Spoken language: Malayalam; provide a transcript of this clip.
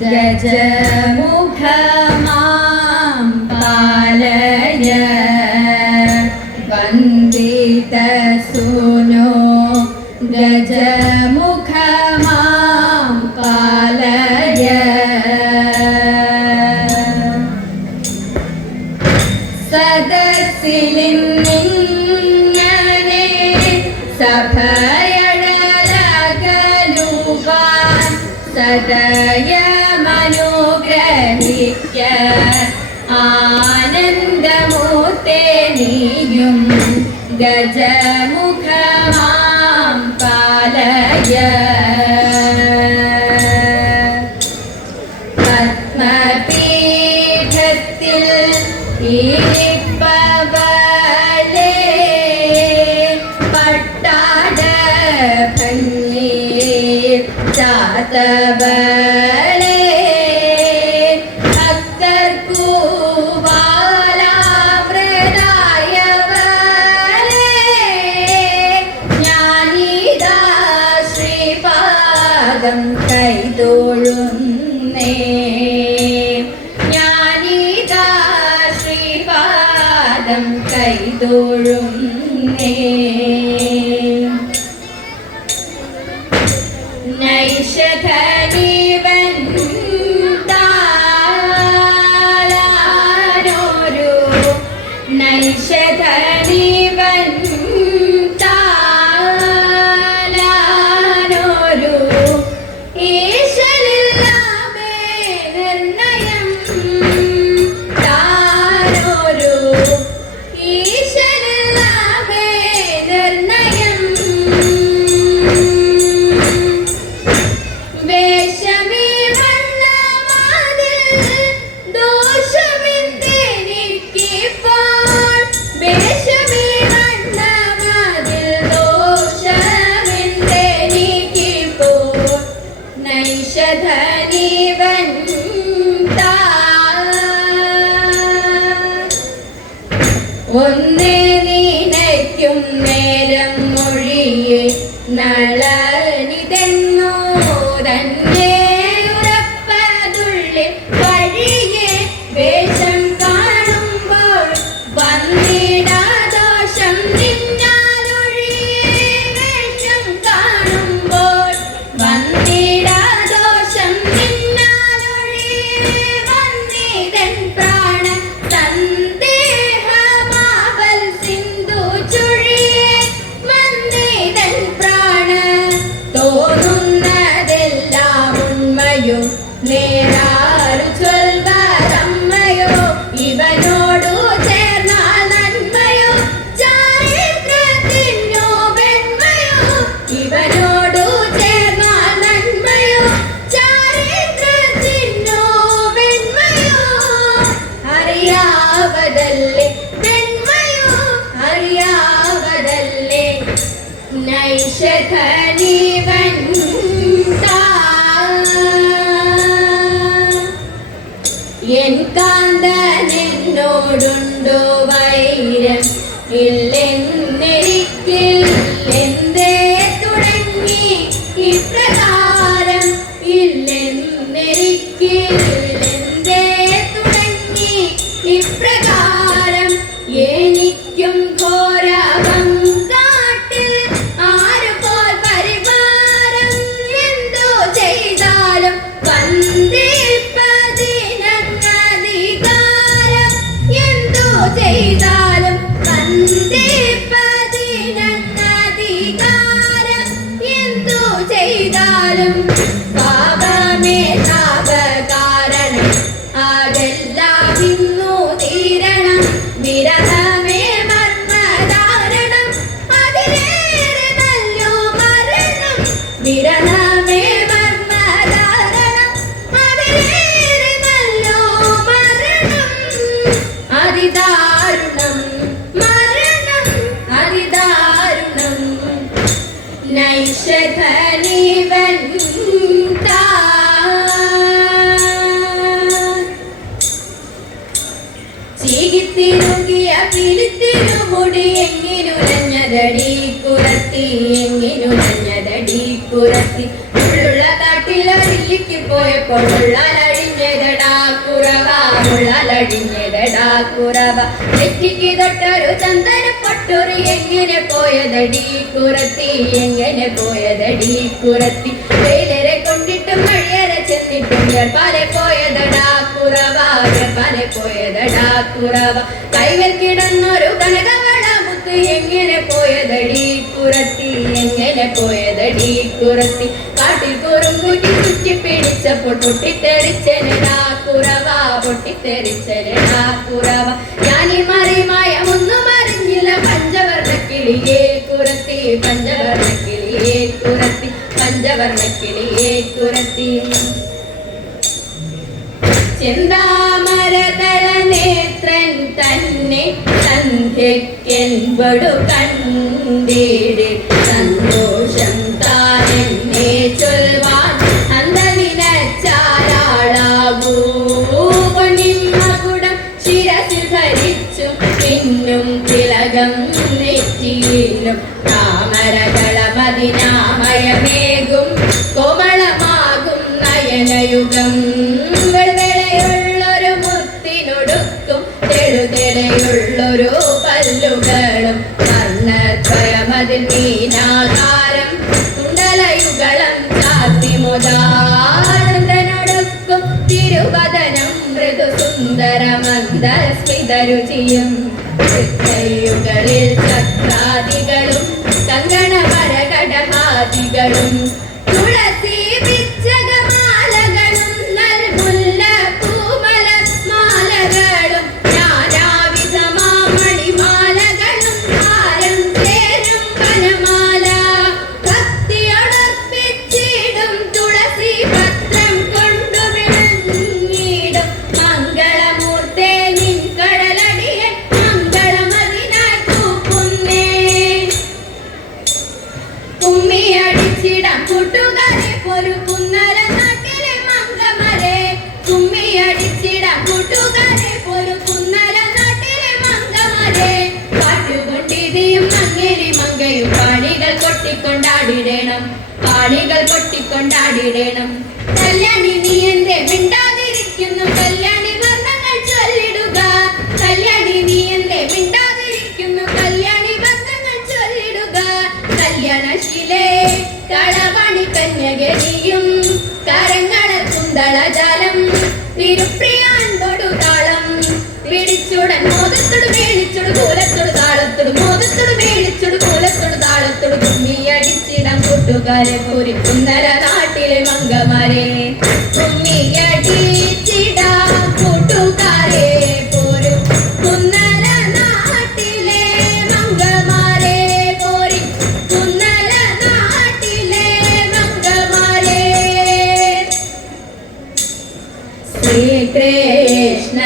गजमुखमां पालय वन्दितसूनो गजमुखमां पालय सदसिलिन्ने सभ വ്രജമുഖമാം പാലയ. പത്മപീഠത്തിൽ ഇരിപ്പവലേ പട്ടാട ഭംഗി ചാതവ Aleluia. മലനിതെന്നോ തന്നെ എൻ കാന്തൻ എന്നോടുണ്ടോ വൈരം? ഇല്ലേ കുടി എങ്ങിനുരഞ്ഞതടി കുറത്തി എങ്ങിനുരഞ്ഞതടി കുറത്തി ഉള്ള കാട്ടിലറിയിലേക്ക് പോയപ്പോൾ ഉള്ളലടിഞ്ഞതടാ കുറവ ഉള്ളലടിഞ്ഞതടാ കുറവ. തെറ്റിക്ക് തൊട്ടൊരു ചന്ദന പട്ടൊരു എങ്ങനെ പോയതടി കുറത്തി എങ്ങനെ പോയതടി കുറത്തി വെയിലരെ കൊണ്ടിട്ട് മഴയരെ ചെന്നിട്ടും പല പോയതടാ കുറവ പല പോയതടാ കുറവ. കൈവൽ കിടന്നൊരു കനകവ മുത്ത് എങ്ങനെ പോയതടി? കുറത്തി എങ്ങനെ പോയതടി? കുറത്തി കാട്ടിൽ കുറുങ്കുറ്റി ചുറ്റി പിടിച്ചപ്പോൾ പൊട്ടിത്തെറിച്ചനടാ കുറവ പൊട്ടിത്തെറിച്ചനടാ കുറവ. ഞാനീ മറിമായ ഒന്നും അറിഞ്ഞില്ല പഞ്ചവർണ കിളിയെ കുറത്തി പഞ്ചവർണ കിളിയെ കുറത്തി പഞ്ചവർണ കിളിയെ കുറത്തി. ചെന്താമരതള സന്ധ്യക്കെൻപടു കണ്ടീട്. സന്തോഷം താനെന്നെ ചൊൽവാൻ അന്തനിനച്ചാലാളാകൂ പൊന്നിമ്മകുടം ശിരസിൽ ധരിച്ചും പിന്നും തിലകം നെറ്റിയിലും താമരകളമതിനാമയമേകും. കോമളമാകും നയനയുഗം. കൈയുകളിൽ ചക്രാദികളും കങ്കണമരകടഹാദികളും തുളസി കൊട്ടിക്കൊണ്ടാടിടണം കാളികൾ കൊട്ടിക്കൊണ്ടാടിടണം കല്യാണി നീ എന്റെ മിണ്ടാതിരിക്കുന്നു. കല്യാണി ബന്ധങ്ങൾ ചൊല്ലിടുക. കല്യാണി നീ എന്റെ മിണ്ടാതിരിക്കുന്നു. കല്യാണി ബന്ധങ്ങൾ ചൊല്ലിടുക. കല്യാണശിലേ കളവാണി കന്യകരിയും കരങ്ങള കുന്തളജാലം. തിരുപ്രിയാണ്ടൊടു താളം. പിടിച്ചുടൻ മോദത്തോട് മേളിച്ചൊടു കൂലത്തോട് താളത്തോട് മോദത്തോട് മേളിച്ചൊടു കൂലത്തോട് താളത്തോട് കരക്കുരിക്കുന്നര നാട്ടിലെ മംഗമാരെ. കുമ്മിയടിച്ചിടാ കുന്നര നാട്ടിലെ കുന്നര നാട്ടിലെ ശ്രീകൃഷ്ണ